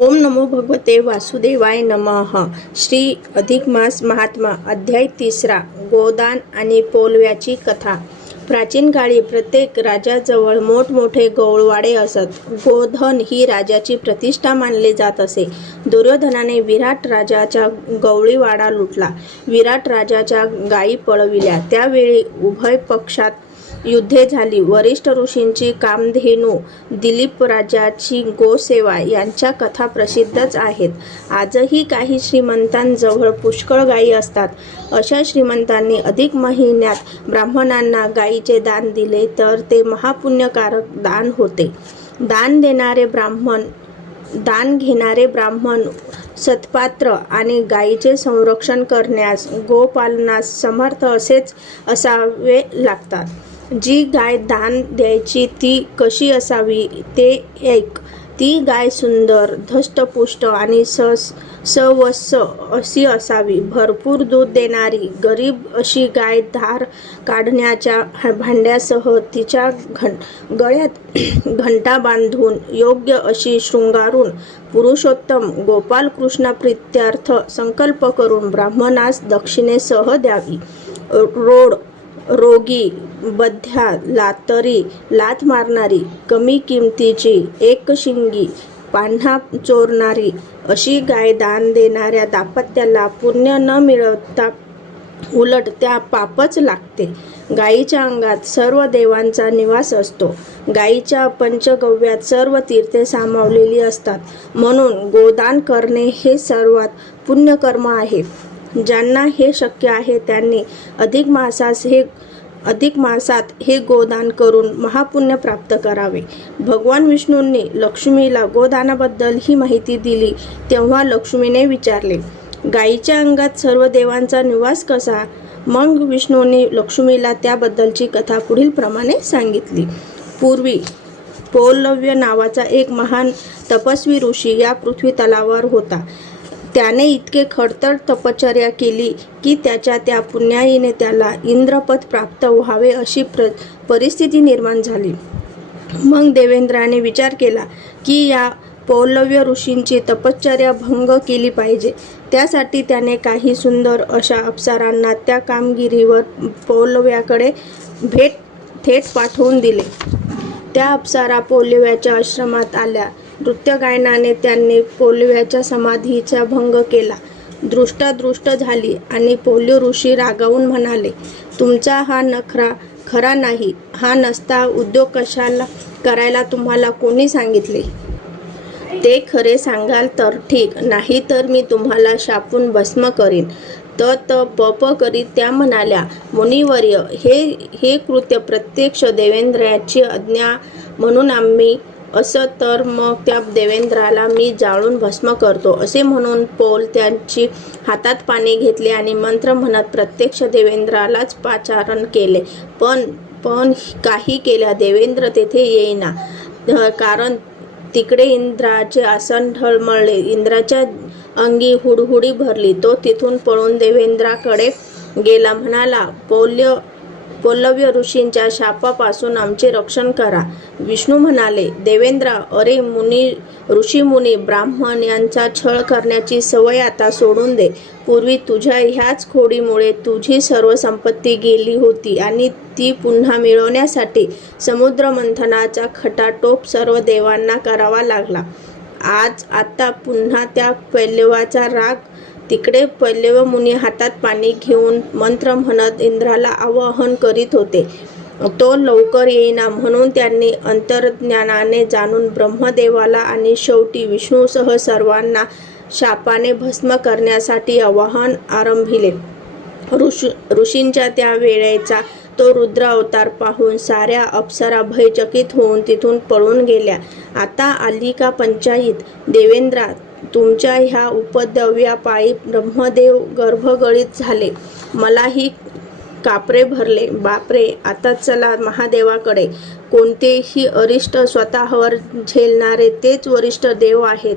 ओम नमो भगवते वासुदेवाय नमः। श्री अधिक मास महात्मा अध्याय 3 गोदान आणि पोलव्याची कथा। प्राचीन काळी प्रत्येक राजाजवळ मोठमोठे गवळवाडे असत। गोधन ही राजाची प्रतिष्ठा मानली जात असे। दुर्योधनाने विराट राजाचा गवळीवाडा लुटला, विराट राजाच्या गायी पळविल्या। त्यावेळी उभय पक्षात युद्धे झाली। वरिष्ठ ऋषींची कामधेनू, दिलीप राजाची गोसेवा यांच्या कथा प्रसिद्धच आहेत। आजही काही श्रीमंतांजवळ पुष्कळ गायी असतात। अशा श्रीमंतांनी अधिक महिन्यात ब्राह्मणांना गायीचे दान दिले तर ते महापुण्यकारक दान होते। दान घेणारे ब्राह्मण सत्पात्र आणि गायीचे संरक्षण करण्यास, गोपालनास समर्थ असेच असावे लागतात। जी गाय दान द्यायची ती कशी असावी ते ऐक। ती गाय सुंदर, धष्टपुष्ट आणि सवत्स अशी असावी। भरपूर दूध देणारी, गरीब अशी गाय धार काढण्याच्या भांड्यासह तिच्या गळ्यात घंटा बांधून योग्य अशी शृंगारून पुरुषोत्तम गोपालकृष्णप्रीत्यर्थ संकल्प करून ब्राह्मणास दक्षिणेसह द्यावी। रोगी, बध्या, लातरी, लाथ मारणारी, कमी किमतीची, एकशिंगी, पान्हा चोरणारी अशी गाय दान देणाऱ्या दाम्पत्याला पुण्य न मिळवता उलट त्या पापच लागते। गायीच्या अंगात सर्व देवांचा निवास असतो। गायीच्या पंचगव्यात सर्व तीर्थे सामावलेली असतात। म्हणून गोदान करणे हे सर्वात पुण्यकर्म आहे। ज्यांना हे शक्य आहे त्यांनी अधिक मासात हे गोदान करून महापुण्य प्राप्त करावे। भगवान विष्णूंनी लक्ष्मीला गोदानाबद्दल ही माहिती दिली तेव्हा लक्ष्मीने विचारले, गायीच्या अंगात सर्व देवांचा निवास कसा? मग विष्णूंनी लक्ष्मीला त्याबद्दलची कथा पुढील प्रमाणे सांगितली। पूर्वी पौलव्य नावाचा एक महान तपस्वी ऋषी या पृथ्वी तलावर होता। त्याने इतके खडतर तपश्चर्या केली की त्याच्या त्या पुण्याईने त्याला इंद्रपद प्राप्त व्हावे अशी परिस्थिती निर्माण झाली। मग देवेंद्राने विचार केला की या पौलव्य ऋषींची तपश्चर्या भंग केली पाहिजे। त्यासाठी त्याने काही सुंदर अशा अप्सरांना त्या कामगिरीवर पौलव्याकडे थेट पाठवून दिले। त्या अप्सरा पौलव्याच्या आश्रमात आल्या। नृत्य गायनाने त्यांनी पौलव्याच्या समाधीचा भंग केला। दृष्टादृष्ट झाली आणि पौलव्य ऋषी रागावून म्हणाले, तुमचा हा नखरा खरा नाही। हा नसता उद्योग कशाला करायला तुम्हाला कोणी सांगितले? ते खरे सांगाल तर ठीक, नाही तर मी तुम्हाला शापून भस्म करीन। पप करीत त्या म्हणाल्या, मुनिवर्य, हे कृत्य प्रत्यक्ष देवेंद्राची आज्ञा म्हणून आम्ही असं तर मग त्या देवेंद्राला मी जाळून भस्म करतो। असे म्हणून पौल त्यांची हातात पाणी घेतले आणि मंत्र म्हणत प्रत्यक्ष देवेंद्रालाच पाचारण केले। पण काही केल्या देवेंद्र तेथे येईना, कारण तिकडे इंद्राचे आसन ढळमळले। इंद्राच्या अंगी हुडहुडी भरली। तो तिथून पळून देवेंद्राकडे गेला, म्हणाला, पौलव्य ऋषींच्या शापापासून आमचे रक्षण करा। विष्णू म्हणाले, देवेंद्रा, अरे ऋषीमुनी ब्राह्मण यांचा छळ करण्याची सवय आता सोडून दे। पूर्वी तुझ्या ह्याच खोडीमुळे तुझी सर्व संपत्ती गेली होती आणि ती पुन्हा मिळवण्यासाठी समुद्रमंथनाचा खटाटोप सर्व देवांना करावा लागला। आता पुन्हा त्या पौलवाचा राग। तिकडे पौलव मुनी हातात पाणी घेऊन मंत्र म्हणत इंद्राला आवाहन करीत होते। तो लवकर येईना म्हणून त्यांनी अंतर्ज्ञानाने जाणून ब्रह्मदेवाला आणि शेवटी विष्णूसह सर्वांना शापाने भस्म करण्यासाठी आवाहन आरंभिले। ऋषींच्या त्या वेळेचा तो रुद्र अवतार पाहून साऱ्या अप्सरा भयचकित होऊन तिथून पळून गेल्या। आता आली का पंचाईत? देवेंद्रा, तुमच्या ह्या उपद्रव्यापायी ब्रह्मदेव गर्भगळित झाले, मलाही कापरे भरले। बापरे, आता चला महादेवाकडे। कोणतेही अरिष्ट स्वतःवर झेलणारे तेच वरिष्ठ देव आहेत।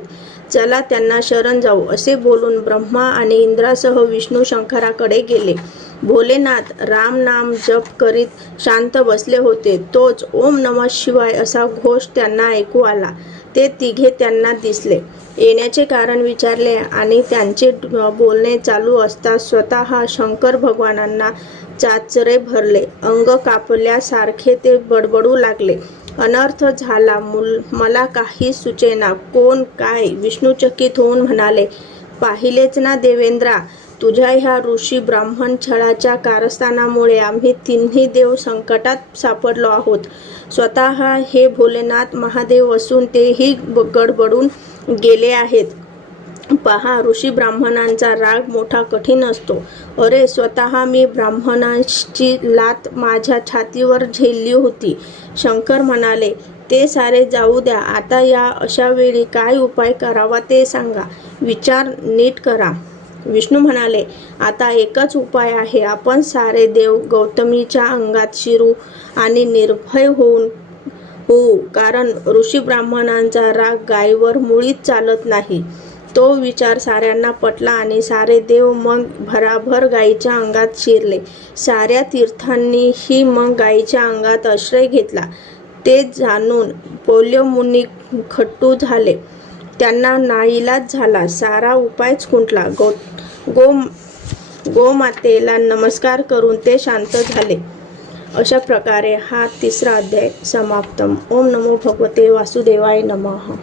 चला त्यांना शरण जाऊ। असे बोलून ब्रह्मा आणि इंद्रासह विष्णू शंकराकडे गेले। भोलेनाथ राम नाम जप करीत शांत बसले होते। तोच ओम नमः शिवाय असा घोष त्यांना ऐकू आला। ते तिघे त्यांना दिसले. येण्याचे कारण विचारले आणि त्यांचे बोलणे चालू असता स्वतः शंकर भगवानांना चाचरे भरले. अंग कापल्यासारखे ते बडबडू लागले. अनर्थ झाला, मला काही सुचेना. कोण काय? विष्णू होऊन म्हणाले, पाहिलेच ना देवेंद्रा, तुझ्या ह्या ऋषी ब्राह्मण छळाच्या कारस्थानामुळे आम्ही तिन्ही देव संकटात सापडलो आहोत. स्वतः हे भोलेनाथ महादेव असून तेही गडबडून गेले आहेत. पहा, ऋषी ब्राह्मणांचा राग मोठा कठीण असतो. अरे, स्वतः मी ब्राह्मणांची लात माझ्या छातीवर झेलली होती. शंकर म्हणाले, ते सारे जाऊ द्या. आता या अशा वेळी काय उपाय करावा ते सांगा. विचार नीट करा. विष्णू म्हणाले, आता एकच उपाय आहे. आपण सारे देव गौतमीच्या अंगात शिरू आणि निर्भय होऊ, कारण ऋषी ब्राह्मणांचा राग गायीवर मुळीच चालत नाही. तो विचार साऱ्यांना पटला आणि सारे देव मग भराभर गायीच्या अंगात शिरले. साऱ्या तीर्थांनीही मग गायीच्या अंगात आश्रय घेतला. ते जाणून पौल्यमुनी खट्टू झाले. त्यांना नाईलाज झाला. सारा उपायच खुंटला. गोमातेला नमस्कार करून ते शांत झाले. अशा प्रकारे हा 3रा अध्याय समाप्तम. ओम नमो भगवते वासुदेवाय नमः.